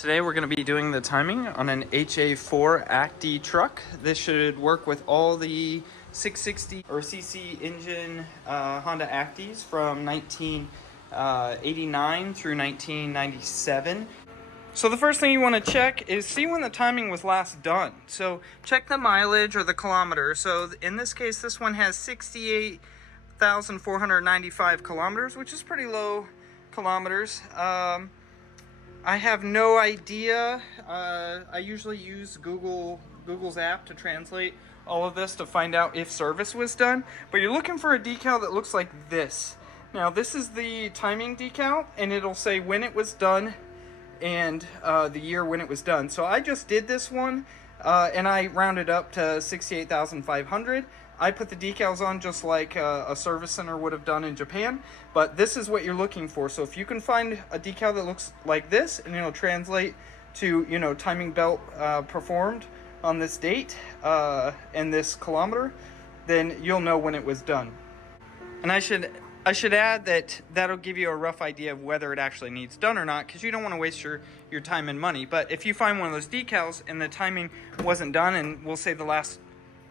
Today we're going to be doing the timing on an HA4 Acty truck. This should work with all the 660 or cc engine Honda Actys from 1989 through 1997. So the first thing you want to check is see when the timing was last done. So check the mileage or the kilometers. So in this case, this one has 68,495 kilometers, which is pretty low kilometers. I have no idea. I usually use Google's app to translate all of this to find out if service was done. But you're looking for a decal that looks like this. Now this is the timing decal, and it'll say when it was done and the year when it was done. So I just did this one, and I rounded up to 68,500. I put the decals on just like a service center would have done in Japan, but this is what you're looking for. So if you can find a decal that looks like this, and it'll translate to, you know, timing belt performed on this date and this kilometer, then you'll know when it was done. And I should add that that'll give you a rough idea of whether it actually needs done or not, because you don't want to waste your time and money. But if you find one of those decals and the timing wasn't done, and we'll say the last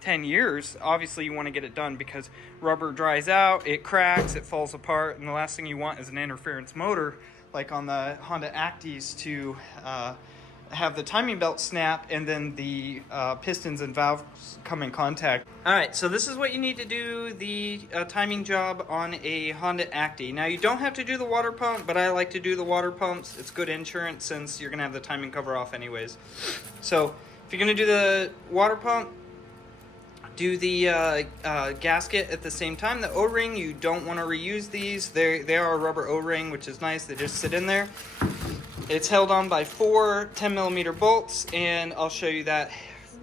10 years, obviously you want to get it done, because rubber dries out, it cracks, it falls apart, and the last thing you want is an interference motor like on the Honda Actys to have the timing belt snap and then the pistons and valves come in contact. Alright, so this is what you need to do the timing job on a Honda Acty. Now you don't have to do the water pump, but I like to do the water pumps. It's good insurance since you're going to have the timing cover off anyways. So if you're going to do the water pump, do the gasket at the same time. The O-ring, you don't want to reuse these. They are a rubber O-ring, which is nice. They just sit in there. It's held on by 4 10mm bolts, and I'll show you that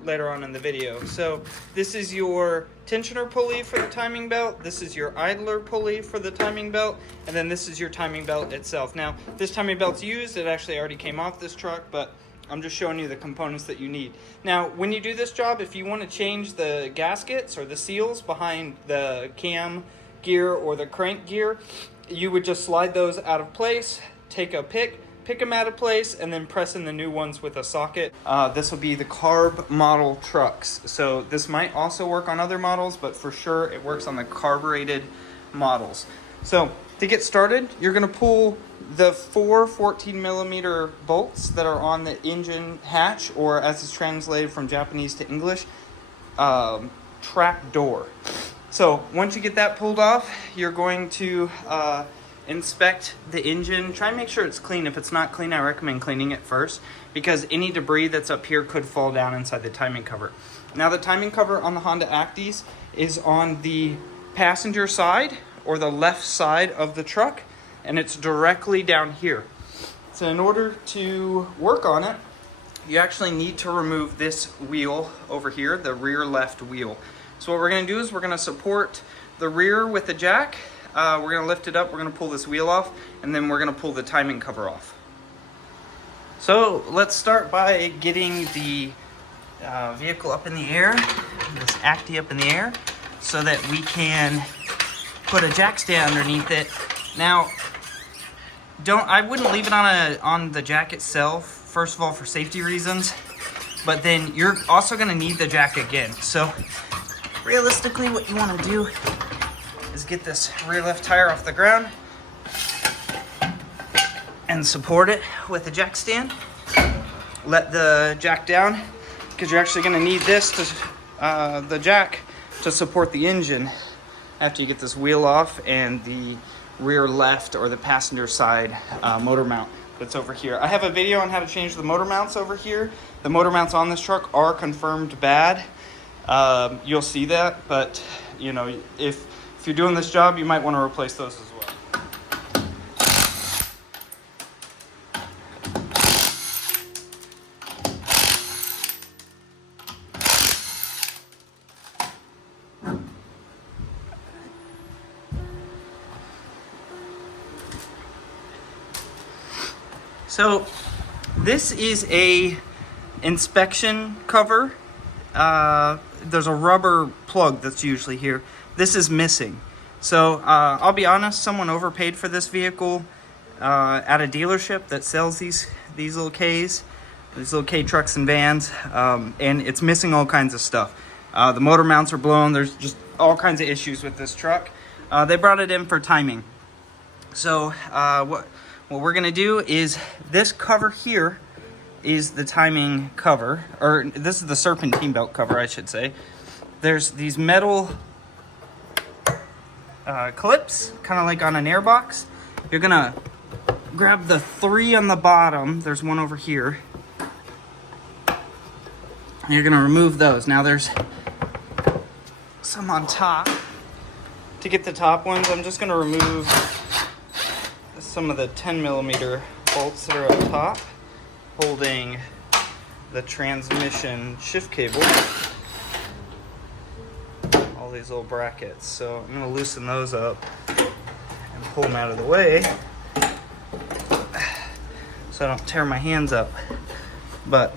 later on in the video. So this is your tensioner pulley for the timing belt. This is your idler pulley for the timing belt, and then this is your timing belt itself. Now, this timing belt's used. It actually already came off this truck, but I'm just showing you the components that you need. Now, when you do this job, if you want to change the gaskets or the seals behind the cam gear or the crank gear, you would just slide those out of place, take a pick them out of place, and then press in the new ones with a socket. This will be the carb model trucks. So this might also work on other models, but for sure it works on the carbureted models. So to get started, you're going to pull the 4 14mm bolts that are on the engine hatch, or as it's translated from Japanese to English, trap door. So once you get that pulled off, you're going to inspect the engine. Try and make sure it's clean. If it's not clean, I recommend cleaning it first, because any debris that's up here could fall down inside the timing cover. Now the timing cover on the Honda Actys is on the passenger side or the left side of the truck, and it's directly down here. So in order to work on it, you actually need to remove this wheel over here, the rear left wheel. So what we're going to do is we're going to support the rear with the jack. We're going to lift it up, we're going to pull this wheel off, and then we're going to pull the timing cover off. So let's start by getting the vehicle up in the air, this Acty up in the air, so that we can put a jack stand underneath it. Now, I wouldn't leave it on the jack itself, first of all for safety reasons, but then you're also going to need the jack again. So realistically, what you want to do is get this rear left tire off the ground and support it with a jack stand. Let the jack down, because you're actually going to need this to the jack to support the engine after you get this wheel off and the rear left or the passenger side motor mount that's over here. I have a video on how to change the motor mounts over here. The motor mounts on this truck are confirmed bad. You'll see that, but you know, if you're doing this job, you might want to replace those as well. So this is a inspection cover. There's a rubber plug that's usually here. This is missing. So I'll be honest, someone overpaid for this vehicle at a dealership that sells these little Ks, these little K trucks and vans, and it's missing all kinds of stuff. The motor mounts are blown. There's just all kinds of issues with this truck. They brought it in for timing. So what we're gonna do is, this cover here is the timing cover, or this is the serpentine belt cover, I should say. There's these metal clips, kind of like on an airbox. You're gonna grab the 3 on the bottom. There's one over here. And you're gonna remove those. Now there's some on top. To get the top ones, I'm just gonna remove some of the 10mm bolts that are up top, holding the transmission shift cable. All these little brackets. So I'm gonna loosen those up and pull them out of the way so I don't tear my hands up. But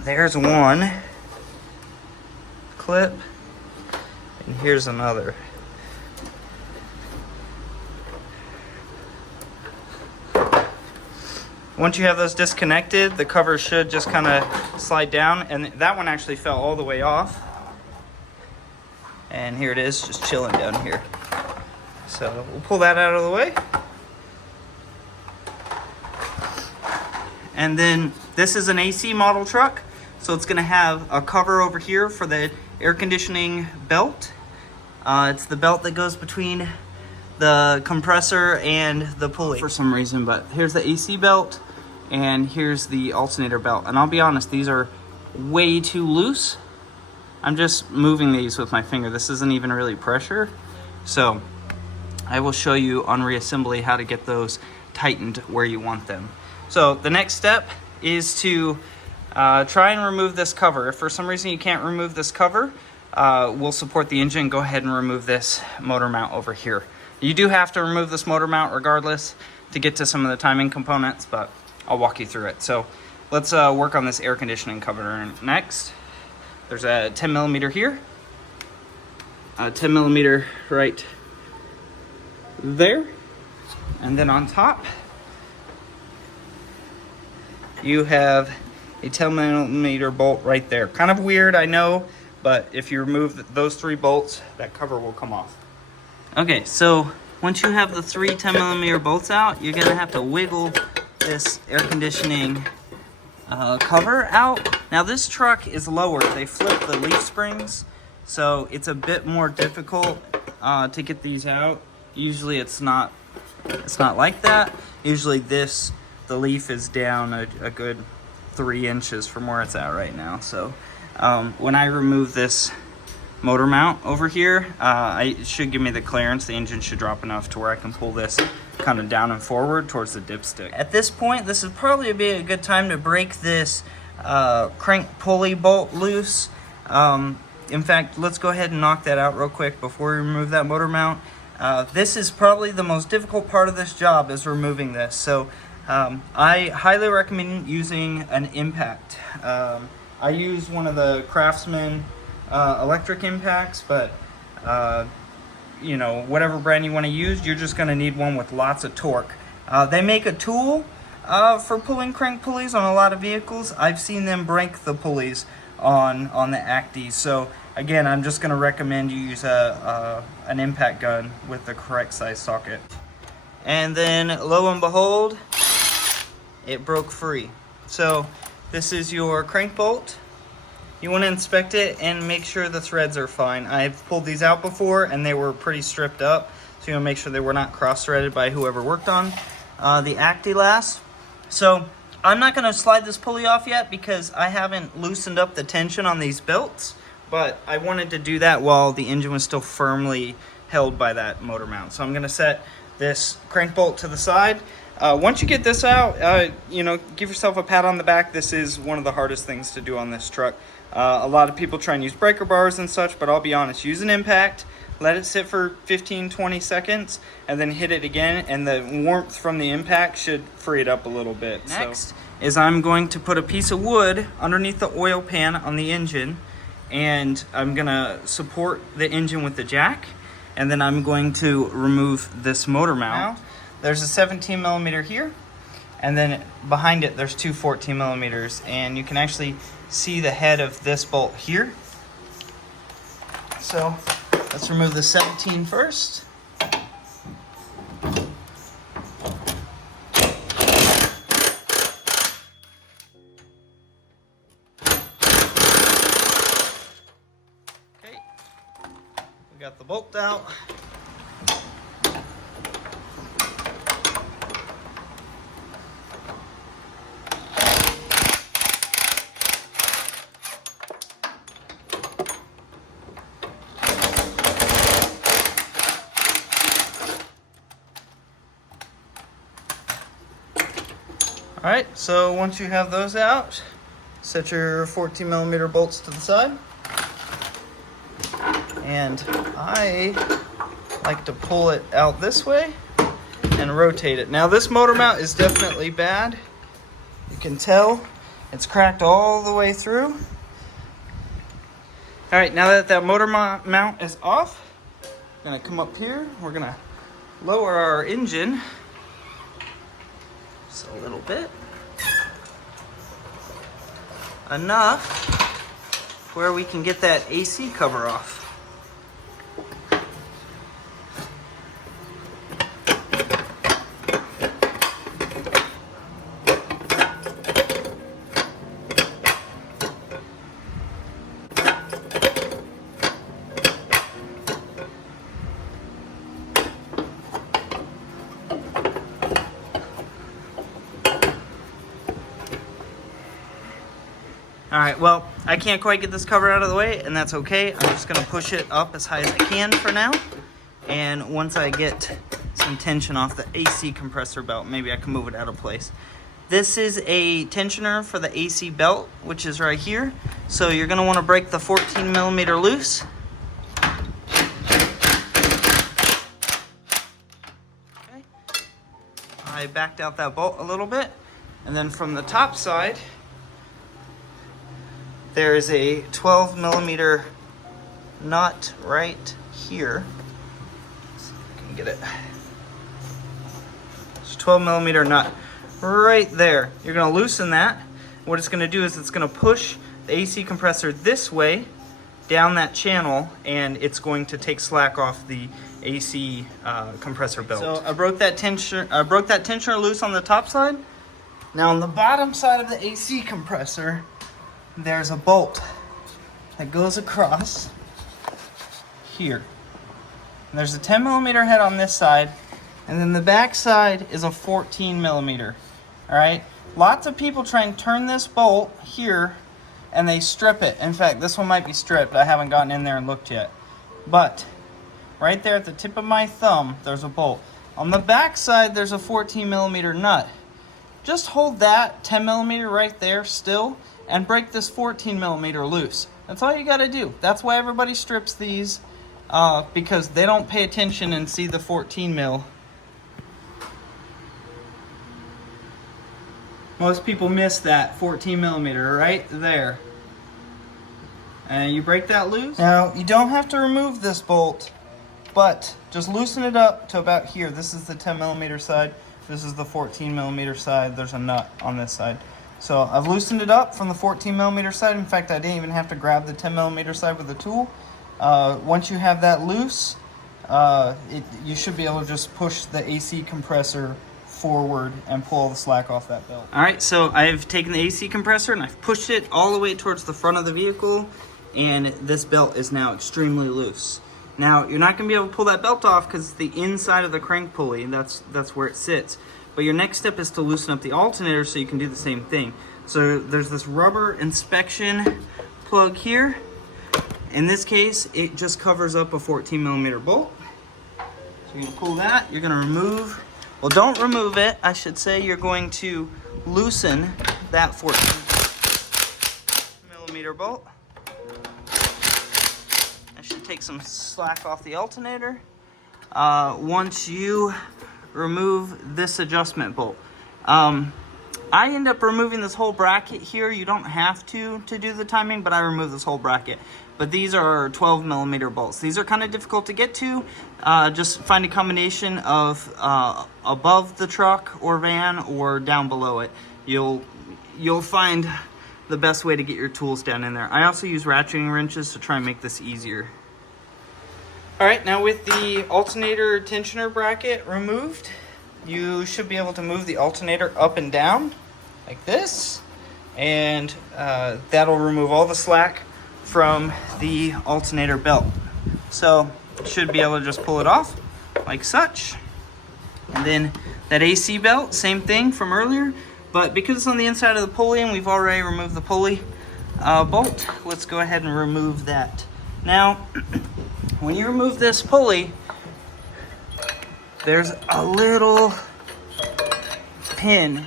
there's one clip, and here's another. Once you have those disconnected, the cover should just kind of slide down, and that one actually fell all the way off. And here it is, just chilling down here. So we'll pull that out of the way. And then this is an AC model truck, so it's gonna have a cover over here for the air conditioning belt. It's the belt that goes between the compressor and the pulley for some reason, but here's the AC belt, and here's the alternator belt. And I'll be honest, these are way too loose. I'm just moving these with my finger. This isn't even really pressure. So I will show you on reassembly how to get those tightened where you want them. So the next step is to try and remove this cover. If for some reason you can't remove this cover, we'll support the engine. Go ahead and remove this motor mount over here. You do have to remove this motor mount regardless to get to some of the timing components, but I'll walk you through it. So let's work on this air conditioning cover next. There's a 10mm here, a 10mm right there, and then on top you have a 10mm bolt right there. Kind of weird, I know, but if you remove those 3 bolts, that cover will come off. Okay, so once you have the 3 10mm bolts out, you're gonna have to wiggle this air conditioning cover out. Now this truck is lower. They flip the leaf springs, so it's a bit more difficult to get these out. Usually it's not like that. Usually the leaf is down a good 3 inches from where it's at right now. So when I remove this motor mount over here, it should give me the clearance. The engine should drop enough to where I can pull this kind of down and forward towards the dipstick. At this point, this would probably be a good time to break this crank pulley bolt loose. In fact, let's go ahead and knock that out real quick before we remove that motor mount. This is probably the most difficult part of this job, is removing this. So I highly recommend using an impact. I use one of the Craftsman electric impacts, but you know, whatever brand you want to use, you're just going to need one with lots of torque. They make a tool for pulling crank pulleys on a lot of vehicles. I've seen them break the pulleys on the Acty. So again, I'm just going to recommend you use an impact gun with the correct size socket. And then lo and behold, it broke free. So this is your crank bolt. You want to inspect it and make sure the threads are fine. I've pulled these out before and they were pretty stripped up, so you want to make sure they were not cross-threaded by whoever worked on the Acty last. So I'm not going to slide this pulley off yet because I haven't loosened up the tension on these belts, but I wanted to do that while the engine was still firmly held by that motor mount. So I'm going to set this crank bolt to the side. Once you get this out, you know, give yourself a pat on the back. This is one of the hardest things to do on this truck. A lot of people try and use breaker bars and such, but I'll be honest, use an impact, let it sit for 15-20 seconds, and then hit it again, and the warmth from the impact should free it up a little bit. Next is I'm going to put a piece of wood underneath the oil pan on the engine, and I'm gonna support the engine with the jack, and then I'm going to remove this motor mount. There's a 17mm here, and then behind it there's two 14 millimeters, and you can actually see the head of this bolt here. So let's remove the 17 first. Okay, we got the bolt out. Alright, so once you have those out, set your 14 millimeter bolts to the side. And I like to pull it out this way and rotate it. Now this motor mount is definitely bad. You can tell it's cracked all the way through. Alright, now that that motor mount is off, we're going to come up here. We're going to lower our engine just a little bit. Enough where we can get that AC cover off. Alright, well, I can't quite get this cover out of the way, and that's okay. I'm just going to push it up as high as I can for now. And once I get some tension off the AC compressor belt, maybe I can move it out of place. This is a tensioner for the AC belt, which is right here. So you're going to want to break the 14 millimeter loose. Okay. I backed out that bolt a little bit. And then from the top side, there is a 12 millimeter nut right here. Let's see if I can get it. It's a 12 millimeter nut right there. You're going to loosen that. What it's going to do is it's going to push the AC compressor this way down that channel, and it's going to take slack off the AC compressor belt. So I broke that tensioner loose on the top side. Now on the bottom side of the AC compressor, there's a bolt that goes across here. And there's a 10 millimeter head on this side, and then the back side is a 14 millimeter. Alright, lots of people try and turn this bolt here and they strip it. In fact, this one might be stripped. I haven't gotten in there and looked yet. But right there at the tip of my thumb, there's a bolt. On the back side, there's a 14 millimeter nut. Just hold that 10 millimeter right there still and break this 14 millimeter loose. That's all you gotta do. That's why everybody strips these, because they don't pay attention and see the 14 mil. Most people miss that 14 millimeter right there. And you break that loose. Now, you don't have to remove this bolt, but just loosen it up to about here. This is the 10 millimeter side. This is the 14 millimeter side. There's a nut on this side. So I've loosened it up from the 14 millimeter side. In fact, I didn't even have to grab the 10 millimeter side with the tool. Once you have that loose, you should be able to just push the AC compressor forward and pull the slack off that belt. Alright, so I've taken the AC compressor and I've pushed it all the way towards the front of the vehicle, and this belt is now extremely loose. Now, you're not going to be able to pull that belt off because it's the inside of the crank pulley, and that's where it sits. But your next step is to loosen up the alternator so you can do the same thing. So there's this rubber inspection plug here. In this case, it just covers up a 14 millimeter bolt. So you're going to pull that, you're going to remove, well, don't remove it, I should say. You're going to loosen that 14 millimeter bolt. That should take some slack off the alternator. Once you remove this adjustment bolt. I end up removing this whole bracket here. You don't have to do the timing, but I remove this whole bracket. But these are 12 millimeter bolts. These are kind of difficult to get to. Just find a combination of above the truck or van or down below it. You'll find the best way to get your tools down in there. I also use ratcheting wrenches to try and make this easier. All right, now with the alternator tensioner bracket removed, you should be able to move the alternator up and down like this, and that'll remove all the slack from the alternator belt. So should be able to just pull it off like such. And then that AC belt, same thing from earlier, but because it's on the inside of the pulley and we've already removed the pulley bolt, let's go ahead and remove that. Now, when you remove this pulley, there's a little pin.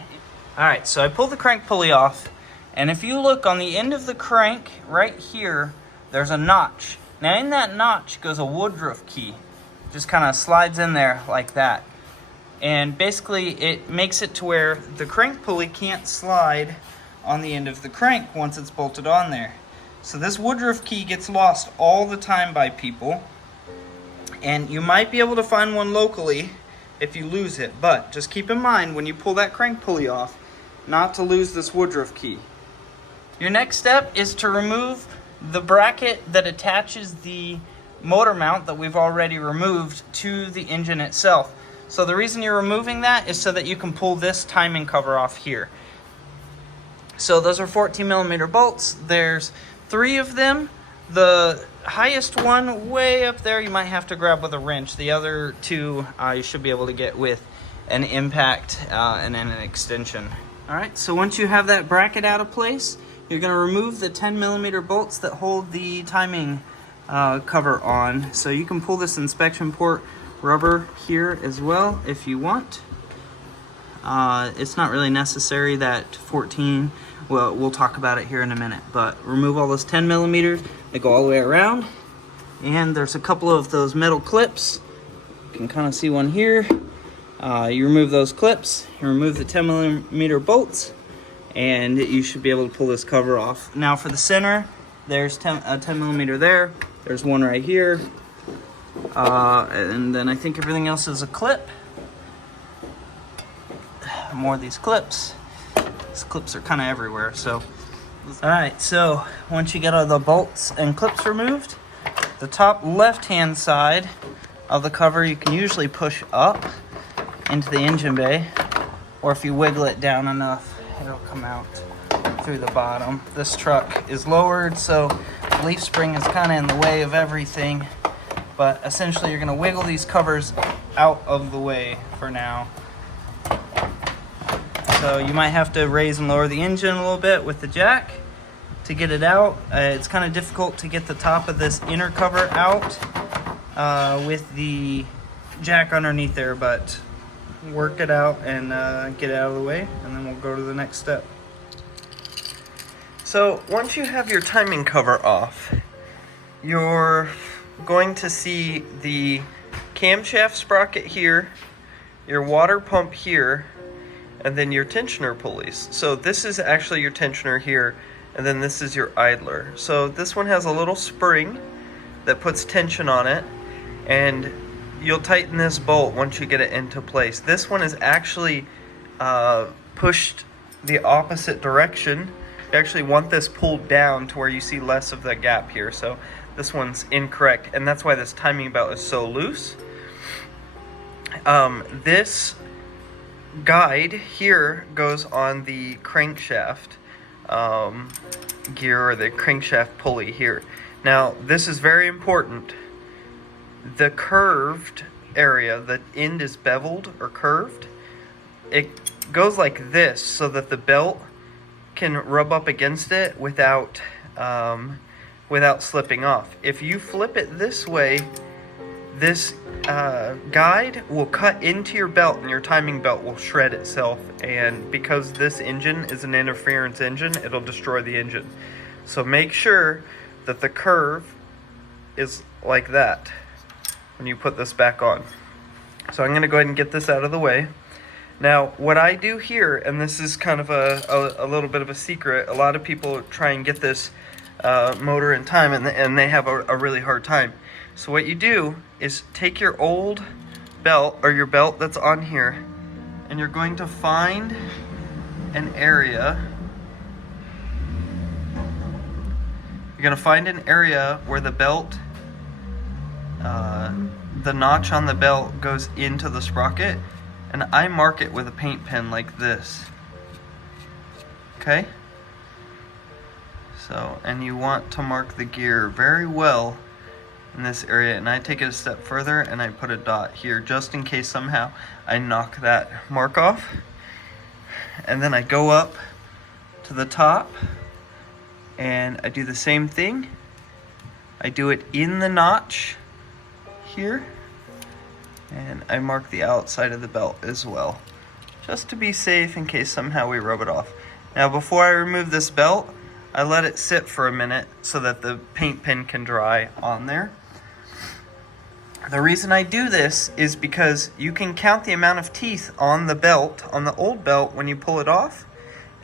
All right, so I pulled the crank pulley off, and if you look on the end of the crank right here, there's a notch. Now in that notch goes a woodruff key. Just kind of slides in there like that. And basically it makes it to where the crank pulley can't slide on the end of the crank once it's bolted on there. So this woodruff key gets lost all the time by people. And you might be able to find one locally if you lose it, but just keep in mind when you pull that crank pulley off, not to lose this woodruff key. Your next step is to remove the bracket that attaches the motor mount that we've already removed to the engine itself. So the reason you're removing that is so that you can pull this timing cover off here. So those are 14 millimeter bolts. There's 3 of them. The highest one way up there you might have to grab with a wrench. The other 2 you should be able to get with an impact and then an extension. Alright, so once you have that bracket out of place, you're going to remove the 10 millimeter bolts that hold the timing cover on. So you can pull this inspection port rubber here as well if you want. It's not really necessary that 14. Well, we'll talk about it here in a minute, but remove all those 10 millimeters. They go all the way around, and there's a couple of those metal clips. You can kind of see one here. You remove those clips, you remove the 10 millimeter bolts, and you should be able to pull this cover off. Now for the center, there's a 10 millimeter there. There's one right here. And then I think everything else is a clip. More of these clips. These clips are kind of everywhere, so. Alright, so once you get all the bolts and clips removed, the top left-hand side of the cover you can usually push up into the engine bay, or if you wiggle it down enough, it'll come out through the bottom. This truck is lowered, so the leaf spring is kind of in the way of everything, but essentially you're going to wiggle these covers out of the way for now. So you might have to raise and lower the engine a little bit with the jack to get it out. It's kind of difficult to get the top of this inner cover out with the jack underneath there, but work it out and get it out of the way, and then we'll go to the next step. So once you have your timing cover off, you're going to see the camshaft sprocket here, your water pump here, and then your tensioner pulleys. So this is actually your tensioner here, and then this is your idler. So this one has a little spring that puts tension on it, and you'll tighten this bolt once you get it into place. This one is actually pushed the opposite direction. You actually want this pulled down to where you see less of the gap here. So this one's incorrect, and that's why this timing belt is so loose. This guide here goes on the crankshaft gear, or the crankshaft pulley here. Now this is very important. The curved area, the end is beveled or curved. It goes like this so that the belt can rub up against it without slipping off. If you flip it this way, this guide will cut into your belt and your timing belt will shred itself, and because this engine is an interference engine, it'll destroy the engine. So make sure that the curve is like that when you put this back on. So I'm going to go ahead and get this out of the way. Now, what I do here, and this is kind of a little bit of a secret, a lot of people try and get this motor in time, and they have a really hard time. So what you do is take your old belt, or your belt that's on here, and you're going to find an area. You're going to find an area where the belt, the notch on the belt goes into the sprocket, and I mark it with a paint pen like this. Okay? So, and you want to mark the gear very well in this area, and I take it a step further and I put a dot here just in case somehow I knock that mark off. And then I go up to the top and I do the same thing. I do it in the notch here, and I mark the outside of the belt as well, just to be safe in case somehow we rub it off. Now before I remove this belt, I let it sit for a minute so that the paint pen can dry on there. The reason I do this is because you can count the amount of teeth on the belt, on the old belt, when you pull it off.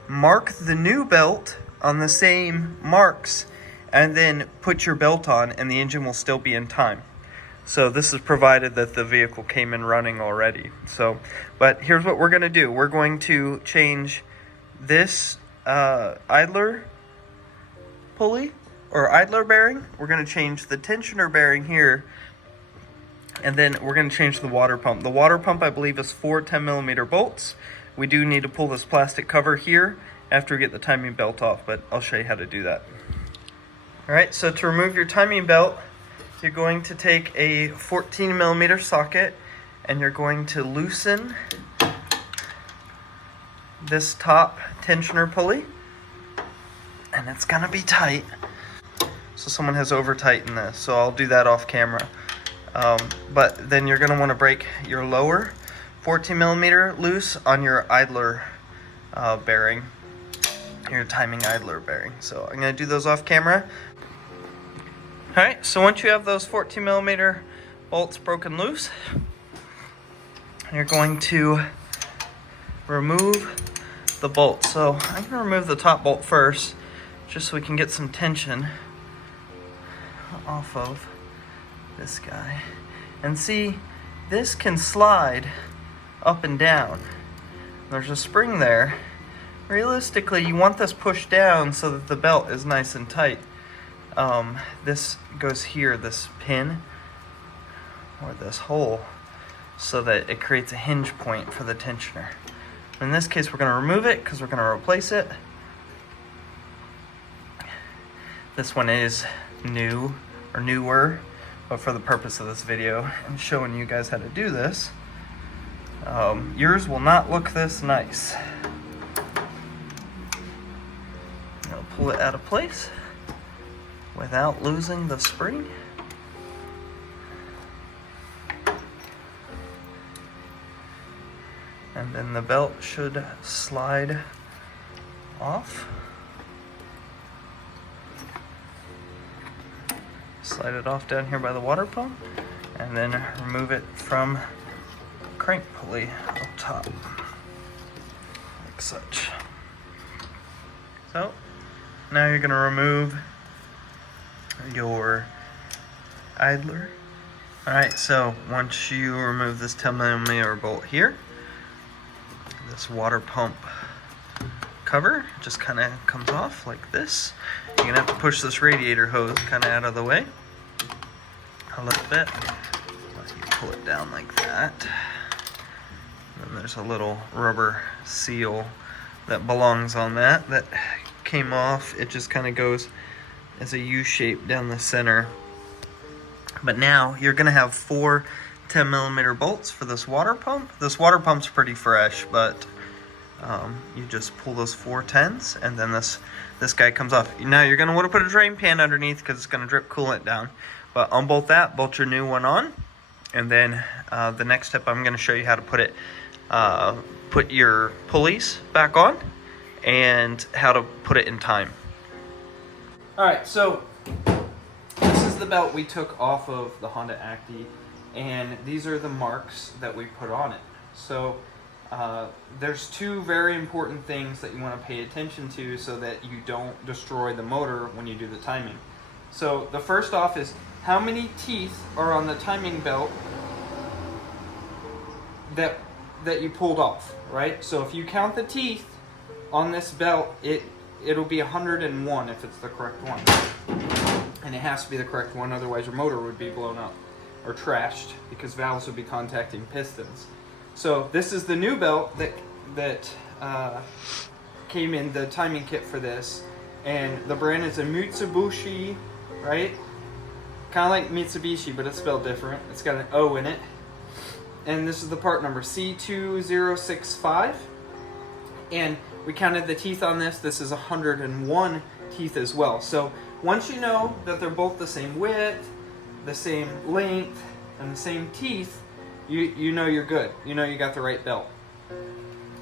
Mark the new belt on the same marks, and then put your belt on, and the engine will still be in time. So this is provided that the vehicle came in running already. So, but here's what we're going to do. We're going to change this idler pulley, or idler bearing. We're going to change the tensioner bearing here, and then we're going to change the water pump. The water pump, I believe, is 4 10mm bolts. We do need to pull this plastic cover here after we get the timing belt off, but I'll show you how to do that. Alright, so to remove your timing belt, you're going to take a 14mm socket and you're going to loosen this top tensioner pulley, and it's going to be tight. So someone has over tightened this, so I'll do that off camera. But then you're going to want to break your lower 14mm loose on your idler bearing, your timing idler bearing. So I'm going to do those off camera. Alright, so once you have those 14mm bolts broken loose, you're going to remove the bolt. So I'm going to remove the top bolt first, just so we can get some tension off of this guy. And see, this can slide up and down. There's a spring there. Realistically, you want this pushed down so that the belt is nice and tight. This goes here, this pin, or this hole, so that it creates a hinge point for the tensioner. In this case, we're going to remove it because we're going to replace it. This one is new, or newer, but for the purpose of this video and showing you guys how to do this, yours will not look this nice. I'll pull it out of place without losing the spring. And then the belt should slide off. Slide it off down here by the water pump, and then remove it from the crank pulley up top, like such. So now you're going to remove your idler. Alright, so once you remove this 10mm bolt here, this water pump cover just kind of comes off like this. You're going to have to push this radiator hose kind of out of the way a little bit. You pull it down like that. And there's a little rubber seal that belongs on that came off. It just kind of goes as a U shape down the center. But now you're going to have 4 10mm bolts for this water pump. This water pump's pretty fresh, but you just pull those 4 10s, and then this guy comes off. Now you're going to want to put a drain pan underneath because it's going to drip coolant down. But unbolt that, bolt your new one on, and then the next step, I'm going to show you how to put your pulleys back on and how to put it in time. Alright, so this is the belt we took off of the Honda Acty, and these are the marks that we put on it. So there's two very important things that you want to pay attention to so that you don't destroy the motor when you do the timing. So the first off is how many teeth are on the timing belt that you pulled off, right? So if you count the teeth on this belt, it'll be 101 if it's the correct one. And it has to be the correct one, otherwise your motor would be blown up or trashed because valves would be contacting pistons. So this is the new belt that came in the timing kit for this, and the brand is a Mitsubishi, right? Kind of like Mitsubishi, but it's spelled different. It's got an O in it. And this is the part number C2065. And we counted the teeth on this. This is 101 teeth as well. So once you know that they're both the same width, the same length, and the same teeth, you know you're good. You know you got the right belt.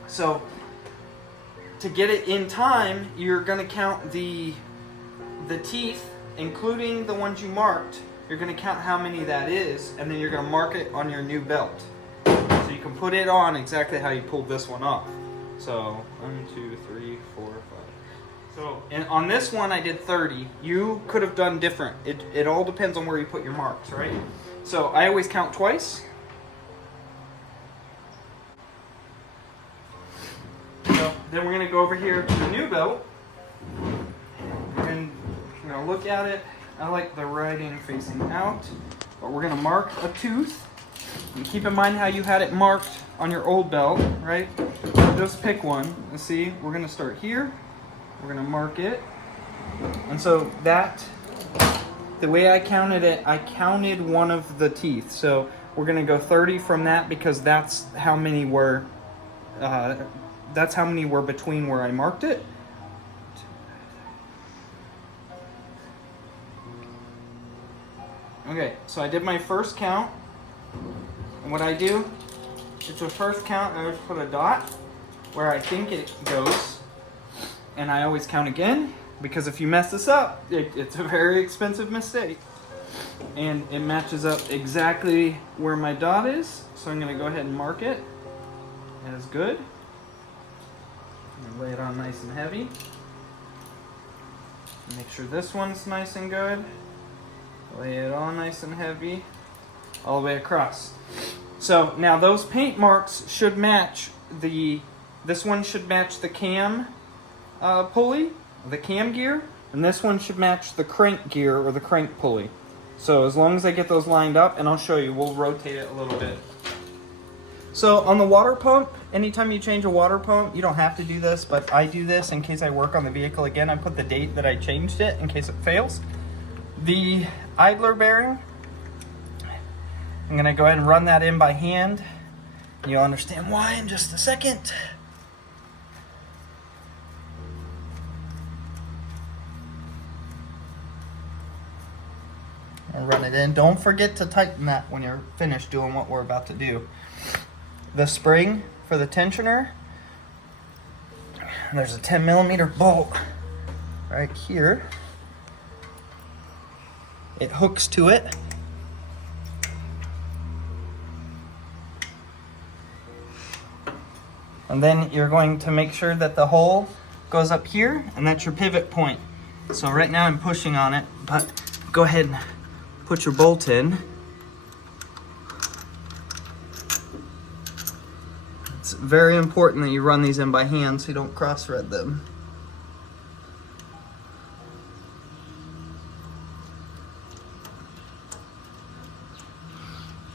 So to get it in time, you're going to count the teeth, including the ones you marked. You're going to count how many that is, and then you're going to mark it on your new belt. So you can put it on exactly how you pulled this one off. So 1, 2, 3, 4, 5. So and on this one I did 30. You could have done different. It all depends on where you put your marks, right? So I always count twice. So then we're going to go over here to the new belt. And we're going to look at it. I like the writing facing out. But we're going to mark a tooth. And keep in mind how you had it marked on your old belt, right? Just pick one. Let's see. We're going to start here. We're going to mark it. And so that, the way I counted it, I counted one of the teeth. So we're going to go 30 from that because that's how many were between where I marked it. Okay, so I did my first count. And what I do, it's the first count, I always put a dot where I think it goes. And I always count again, because if you mess this up, it's a very expensive mistake. And it matches up exactly where my dot is. So I'm going to go ahead and mark it as good. And lay it on nice and heavy. Make sure this one's nice and good. Lay it on nice and heavy. All the way across. So now those paint marks should match this one should match the cam pulley, the cam gear, and this one should match the crank gear or the crank pulley. So as long as I get those lined up, and I'll show you, we'll rotate it a little bit. So on the water pump, anytime you change a water pump, you don't have to do this, but I do this in case I work on the vehicle again. I put the date that I changed it in case it fails. The idler bearing, I'm going to go ahead and run that in by hand. You'll understand why in just a second. And run it in. Don't forget to tighten that when you're finished doing what we're about to do. The spring for the tensioner, there's a 10mm bolt right here. It hooks to it. And then you're going to make sure that the hole goes up here, and that's your pivot point. So right now I'm pushing on it, but go ahead and put your bolt in. It's very important that you run these in by hand so you don't cross-thread them.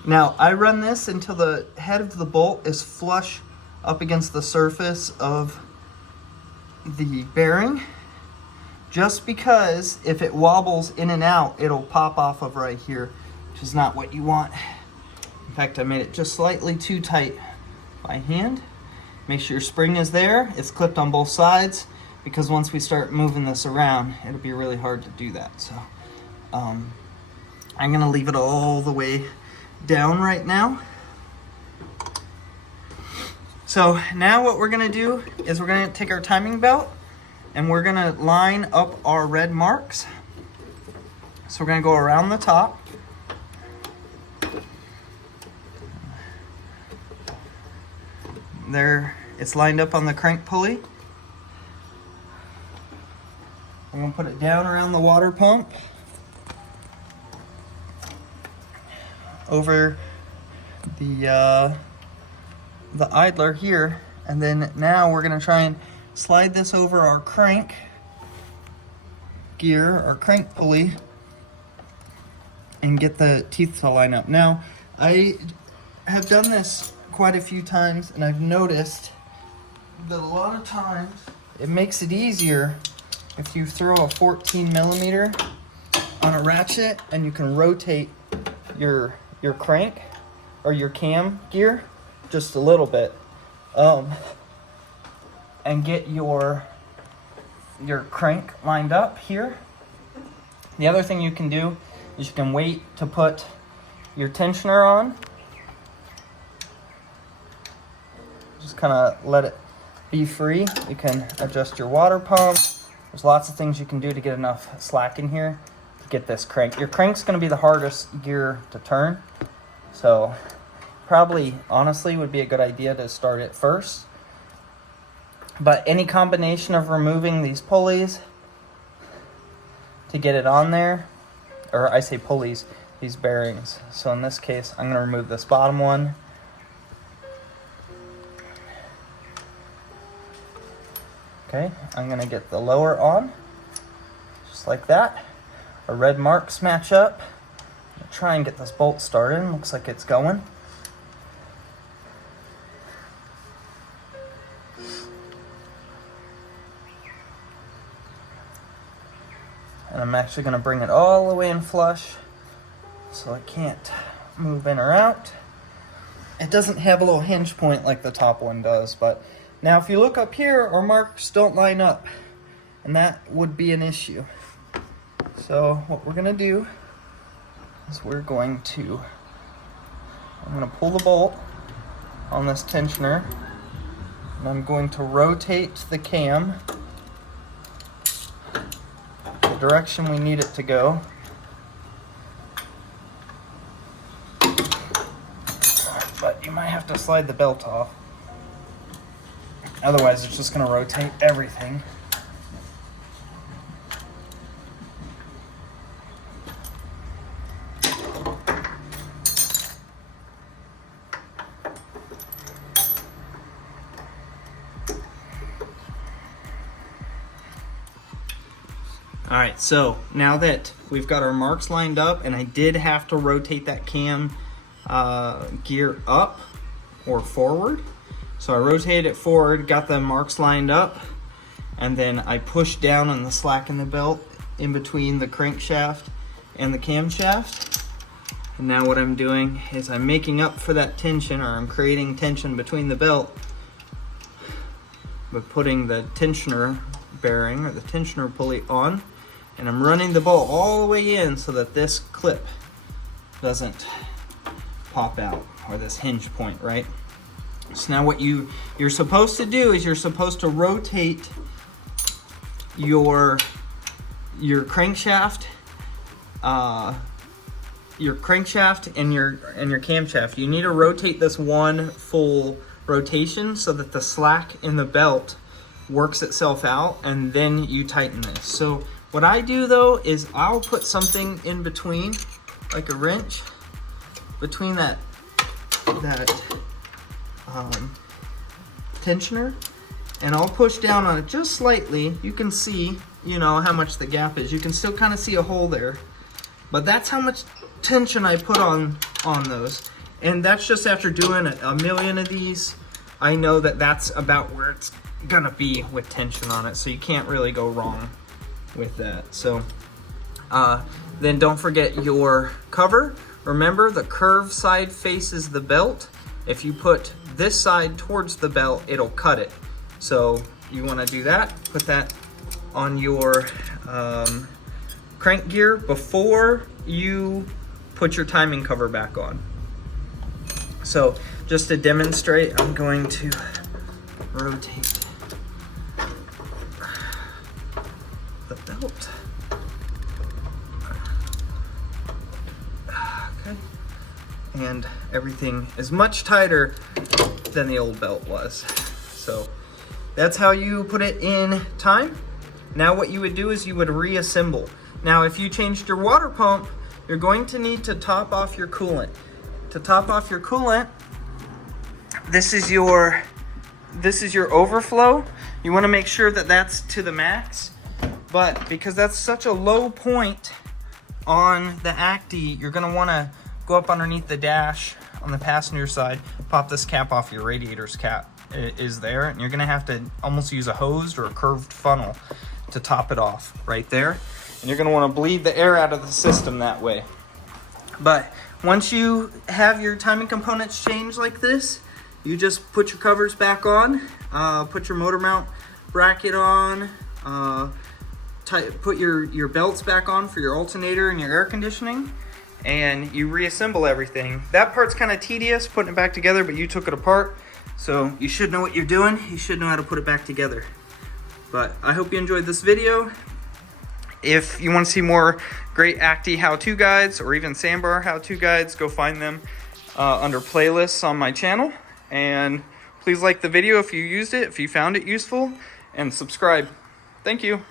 Now, I run this until the head of the bolt is flush up against the surface of the bearing, just because if it wobbles in and out, it'll pop off of right here, which is not what you want. In fact, I made it just slightly too tight by hand. Make sure your spring is there. It's clipped on both sides, because once we start moving this around, it'll be really hard to do that. So I'm gonna leave it all the way down right now. So now what we're gonna do is we're gonna take our timing belt and we're gonna line up our red marks. So we're gonna go around the top. there, it's lined up on the crank pulley. I'm gonna put it down around the water pump, over the idler here, and then now we're gonna try and slide this over our crank gear, our crank pulley, and get the teeth to line up. Now, I have done this quite a few times, and I've noticed that a lot of times it makes it easier if you throw a 14 millimeter on a ratchet and you can rotate your crank or your cam gear just a little bit, and get your crank lined up here. The other thing you can do is you can wait to put your tensioner on. Just kind of let it be free. You can adjust your water pump. There's lots of things you can do to get enough slack in here to get this crank. Your crank's going to be the hardest gear to turn, so probably honestly would be a good idea to start it first. But any combination of removing these pulleys to get it on there, or I say pulleys, these bearings. So in this case, I'm going to remove this bottom one. Okay, I'm going to get the lower on, just like that. Our red marks match up. I'm going to try and get this bolt started. Looks like it's going. And I'm actually going to bring it all the way in flush so it can't move in or out. It doesn't have a little hinge point like the top one does, but now if you look up here, our marks don't line up, and that would be an issue. So what we're going to do is I'm going to pull the bolt on this tensioner, and I'm going to rotate the cam the direction we need it to go. But you might have to slide the belt off. Otherwise, it's just going to rotate everything. Alright, so now that we've got our marks lined up, and I did have to rotate that cam gear up or forward. So I rotated it forward, got the marks lined up, and then I pushed down on the slack in the belt in between the crankshaft and the camshaft. And now what I'm doing is I'm making up for that tension, or I'm creating tension between the belt by putting the tensioner bearing or the tensioner pulley on, and I'm running the bolt all the way in so that this clip doesn't pop out, or this hinge point, right? So now what you're supposed to do is you're supposed to rotate your crankshaft, and your camshaft. You need to rotate this one full rotation so that the slack in the belt works itself out, and then you tighten this. So what I do though is I'll put something in between, like a wrench, between that tensioner, and I'll push down on it just slightly. You can see, you know, how much the gap is. You can still kind of see a hole there, but that's how much tension I put on those. And that's just after doing a million of these. I know that that's about where it's gonna be with tension on it, so you can't really go wrong with that. So then don't forget your cover. Remember, the curved side faces the belt. If you put this side towards the belt, it'll cut it. So you want to do that. Put that on your crank gear before you put your timing cover back on. So just to demonstrate, I'm going to rotate the belt. Okay. And everything is much tighter than the old belt was. So that's how you put it in time. Now what you would do is you would reassemble. Now if you changed your water pump, you're going to need to top off your coolant. To top off your coolant, this is your overflow. You want to make sure that that's to the max. But because that's such a low point on the Acty, you're going to want to go up underneath the dash on the passenger side, pop this cap off. Your radiator's cap is there, and you're going to have to almost use a hose or a curved funnel to top it off right there. And you're going to want to bleed the air out of the system that way. But once you have your timing components changed like this, you just put your covers back on, put your motor mount bracket on, put your belts back on for your alternator and your air conditioning, and you reassemble everything. That part's kind of tedious, putting it back together, but you took it apart, so you should know what you're doing. You should know how to put it back together. But I hope you enjoyed this video. If you want to see more great Acty how-to guides or even sandbar how-to guides, go find them under playlists on my channel. And please like the video if you used it, if you found it useful, and subscribe. Thank you.